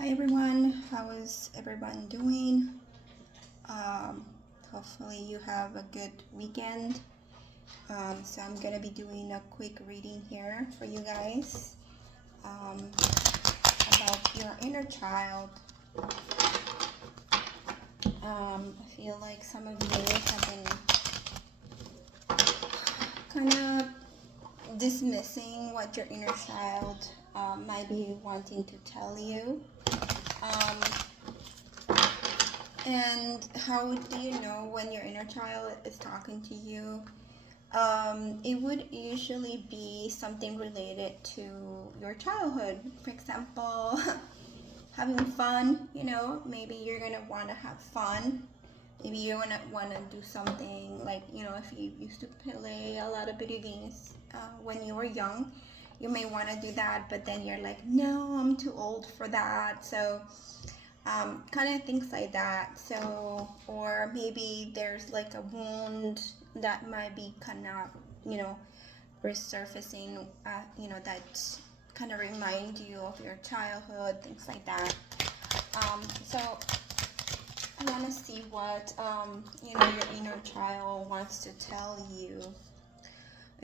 Hi everyone, how is everyone doing? Um, Hopefully you have a good weekend. So I'm gonna be doing a quick reading here for you guys about your inner child. I feel like some of you have been kind of dismissing what your inner child might be wanting to tell you. And how do you know when your inner child is talking to you? It would usually be something related to your childhood. For example, having fun, maybe you're gonna want to have fun. Maybe you're gonna want to do something like, if you used to play a lot of video games when you were young, you may want to do that, but then you're like, no, I'm too old for that. So kind of things like that. So, or maybe there's like a wound that might be kind of, resurfacing, that kind of remind you of your childhood, things like that. So I want to see what, your inner child wants to tell you.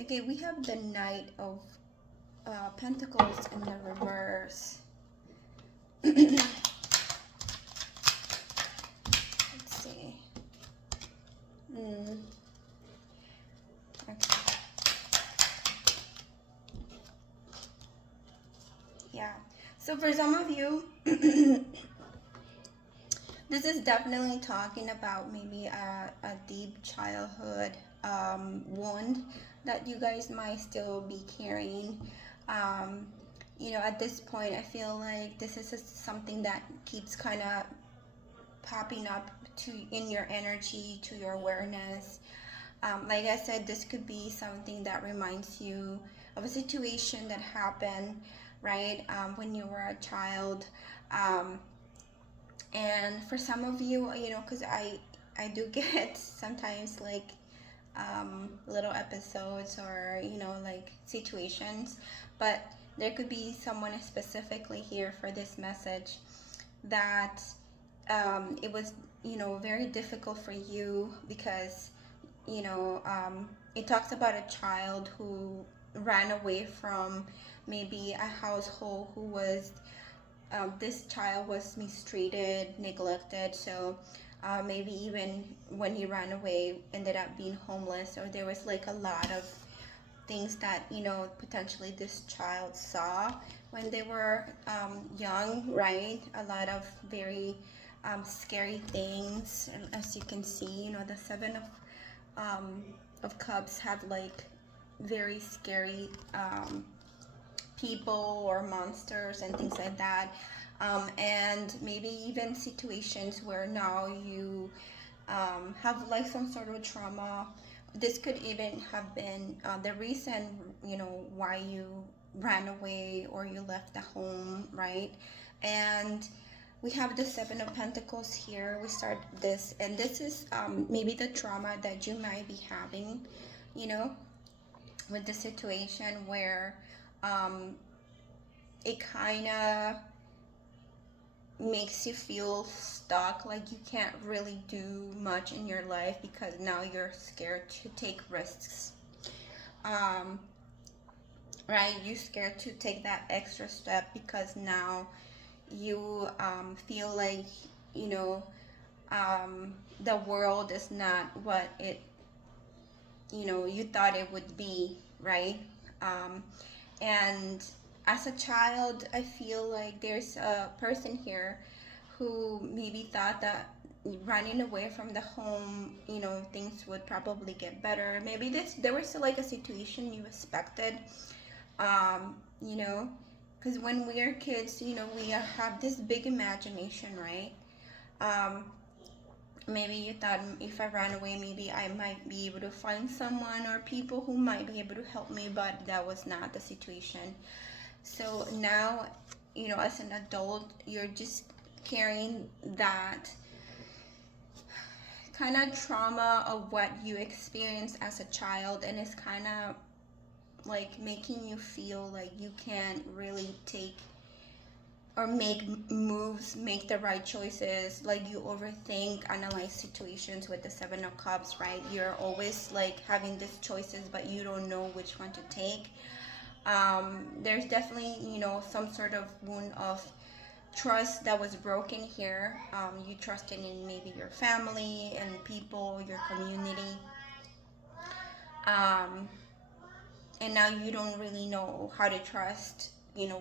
Okay, we have the Knight of Pentacles in the reverse. Okay. Yeah. So for some of you, this is definitely talking about maybe a deep childhood wound that you guys might still be carrying. At this point, I feel like this is something that keeps kind of popping up in your energy, to your awareness. Like I said, this could be something that reminds you of a situation that happened, right, when you were a child. And for some of you, because I do get sometimes like little episodes or, like situations, but there could be someone specifically here for this message that it was, very difficult for you because it talks about a child who ran away from maybe a household who was, this child was mistreated, neglected. So maybe even when he ran away, ended up being homeless, or there was like a lot of things that, potentially this child saw when they were young, right? A lot of very scary things. And as you can see, the Seven of Cups have like very scary people or monsters and things like that. And maybe even situations where now you have like some sort of trauma. This could even have been the reason, why you ran away or you left the home, right? And we have the Seven of Pentacles here. We start this, and this is maybe the trauma that you might be having, with the situation where it kind of makes you feel stuck, like you can't really do much in your life because now you're scared to take risks. Right? You're scared to take that extra step because now you feel like, the world is not what it, you thought it would be, right? And as a child, I feel like there's a person here who maybe thought that running away from the home, things would probably get better. Maybe there was like a situation you expected, you know, because when we are kids, we have this big imagination, right? Um, Maybe you thought, if I ran away, maybe I might be able to find someone or people who might be able to help me, but that was not the situation. So now, as an adult, you're just carrying that kind of trauma of what you experienced as a child, and it's kind of like making you feel like you can't really take or make moves, make the right choices. Like you overthink, analyze situations with the Seven of Cups, right? You're always like having these choices, but you don't know which one to take. There's definitely, some sort of wound of trust that was broken here. You trusted in maybe your family and people, your community. Um, and now you don't really know how to trust,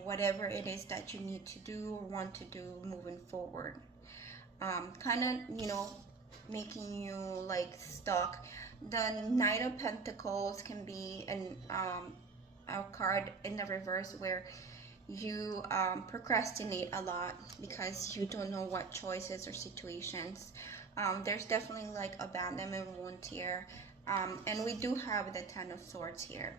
whatever it is that you need to do or want to do moving forward. Kind of, making you like stuck. The Knight of Pentacles can be a card in the reverse where you procrastinate a lot because you don't know what choices or situations. There's definitely like abandonment wound here. And we do have the Ten of Swords here.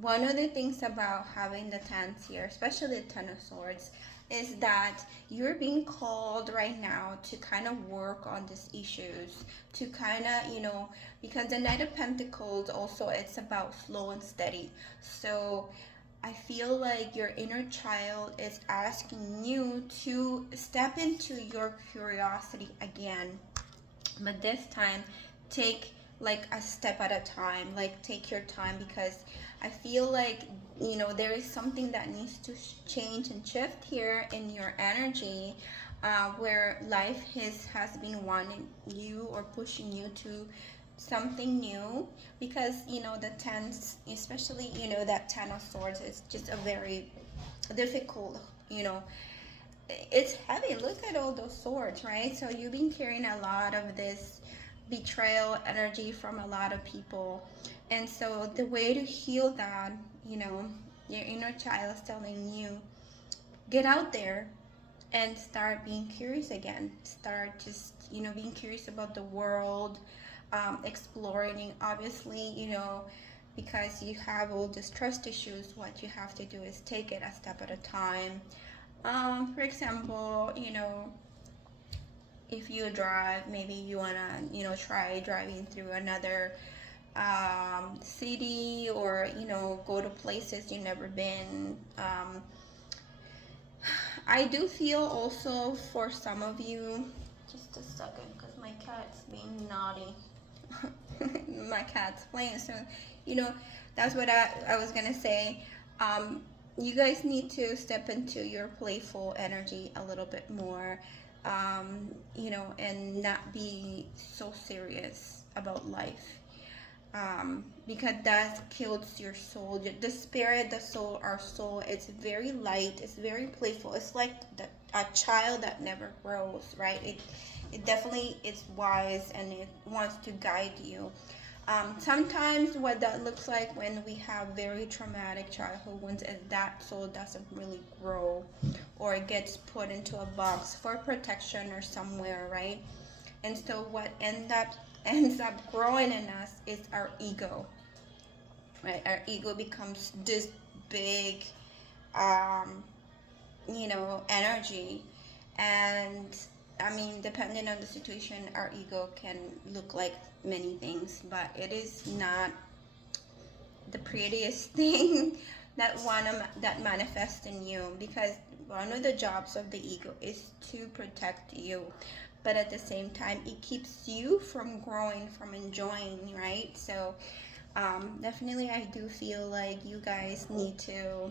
One of the things about having the tens here, especially the Ten of Swords, is that you're being called right now to kind of work on these issues, to kind of, because the Knight of Pentacles also, it's about slow and steady. So I feel like your inner child is asking you to step into your curiosity again, but this time take like a step at a time, like take your time, because I feel like there is something that needs to change and shift here in your energy, where life has been wanting you or pushing you to something new, because the tens, especially that Ten of Swords, is just a very difficult, it's heavy. Look at all those swords, right? So you've been carrying a lot of this betrayal energy from a lot of people. And so the way to heal that, your inner child is telling you, get out there and start being curious again. Start just, being curious about the world, exploring, obviously, because you have all these trust issues. What you have to do is take it a step at a time. For example, if you drive, maybe you wanna, try driving through another city, or go to places you've never been. I do feel also for some of you, just a second, because my cat's being naughty. My cat's playing, so that's what I was gonna say. You guys need to step into your playful energy a little bit more, and not be so serious about life, because that kills your soul. The spirit, the soul, our soul, it's very light, it's very playful. It's like a child that never grows, right? It definitely is wise, and it wants to guide you. Sometimes what that looks like when we have very traumatic childhood wounds is that soul doesn't really grow, or it gets put into a box for protection or somewhere, right? And so what ends up growing in us is our ego, right? Our ego becomes this big, um, energy. And I mean, depending on the situation, our ego can look like many things, but it is not the prettiest thing that manifests in you, because one of the jobs of the ego is to protect you, but at the same time it keeps you from growing, from enjoying, right? So definitely I do feel like you guys need to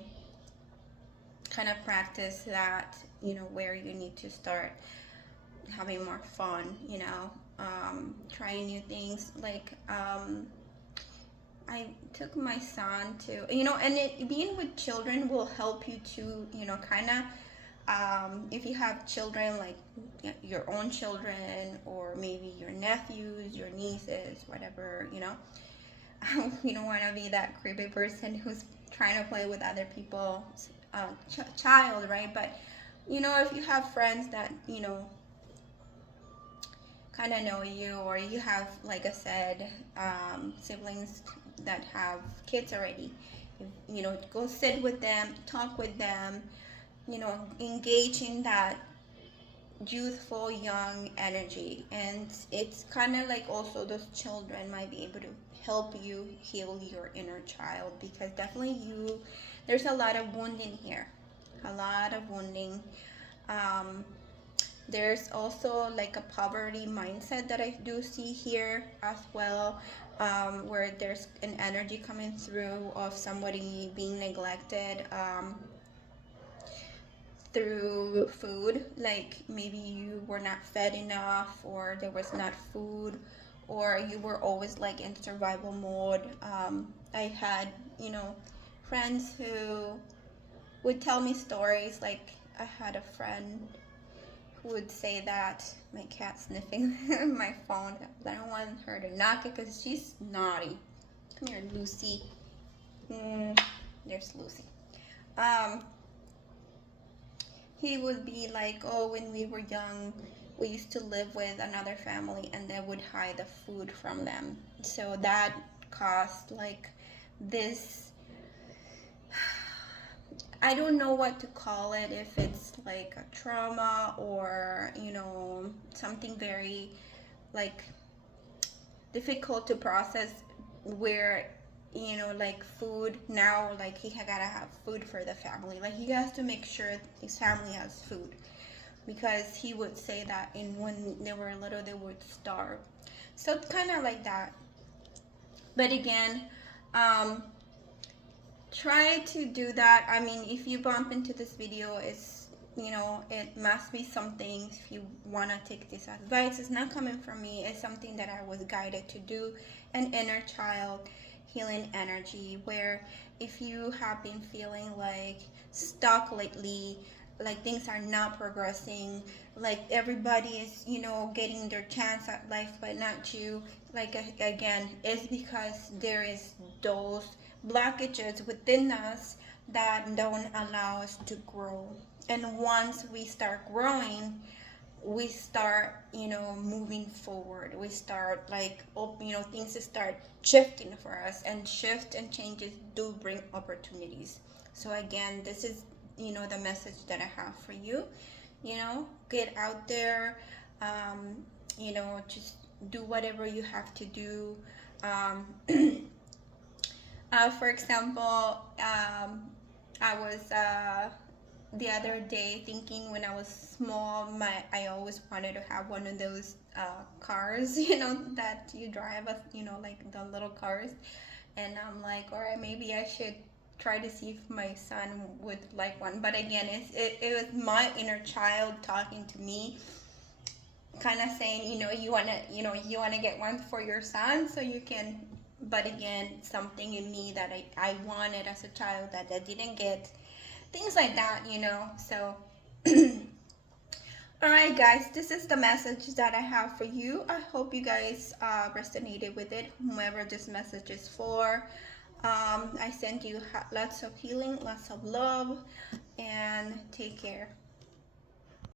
kind of practice that, where you need to start having more fun, trying new things. Like I took my son to, and being with children will help you to, kind of, if you have children, like your own children, or maybe your nephews, your nieces, whatever, you don't want to be that creepy person who's trying to play with other people's child, right? But, if you have friends that, kind of know you, or you have, like I said, siblings that have kids already, go sit with them, talk with them, engage in that youthful young energy. And it's kind of like also those children might be able to help you heal your inner child, because definitely there's a lot of wounding here. a lot of wounding. um, there's also like a poverty mindset that I do see here as well, where there's an energy coming through of somebody being neglected, through food. Like maybe you were not fed enough, or there was not food, or you were always like in survival mode. I had, friends who would tell me stories. Like I had a friend who would say that my cat sniffing my phone. I don't want her to knock it because she's naughty. Come here, Lucy. There's Lucy. Um, he would be like, oh, when we were young, we used to live with another family and they would hide the food from them. So that caused like this, I don't know what to call it, if it's like a trauma or, something very like difficult to process, where like food now, like he gotta have food for the family, like he has to make sure his family has food, because he would say that in when they were little they would starve. So it's kind of like that. But again, um try to do that. I mean, if you bump into this video, it must be something. If you want to take this advice, it's not coming from me, it's something that I was guided to do. An inner child healing energy, where if you have been feeling like stuck lately, like things are not progressing, like everybody is getting their chance at life but not you, like again, it's because there is those blockages within us that don't allow us to grow. And once we start growing, we start moving forward, we start like things start shifting for us, and shift and changes do bring opportunities. So again, this is the message that I have for you. Get out there, just do whatever you have to do. um, for example, I was the other day thinking, when I was small, I always wanted to have one of those cars, that you drive, like the little cars. And I'm like, all right, maybe I should try to see if my son would like one. But again, it was my inner child talking to me, kind of saying, you wanna get one for your son so you can. But again, something in me that I wanted as a child that I didn't get, things like that. So all right, guys, this is the message that I have for you. I hope you guys resonated with it, whomever this message is for. I send you lots of healing, lots of love, and take care.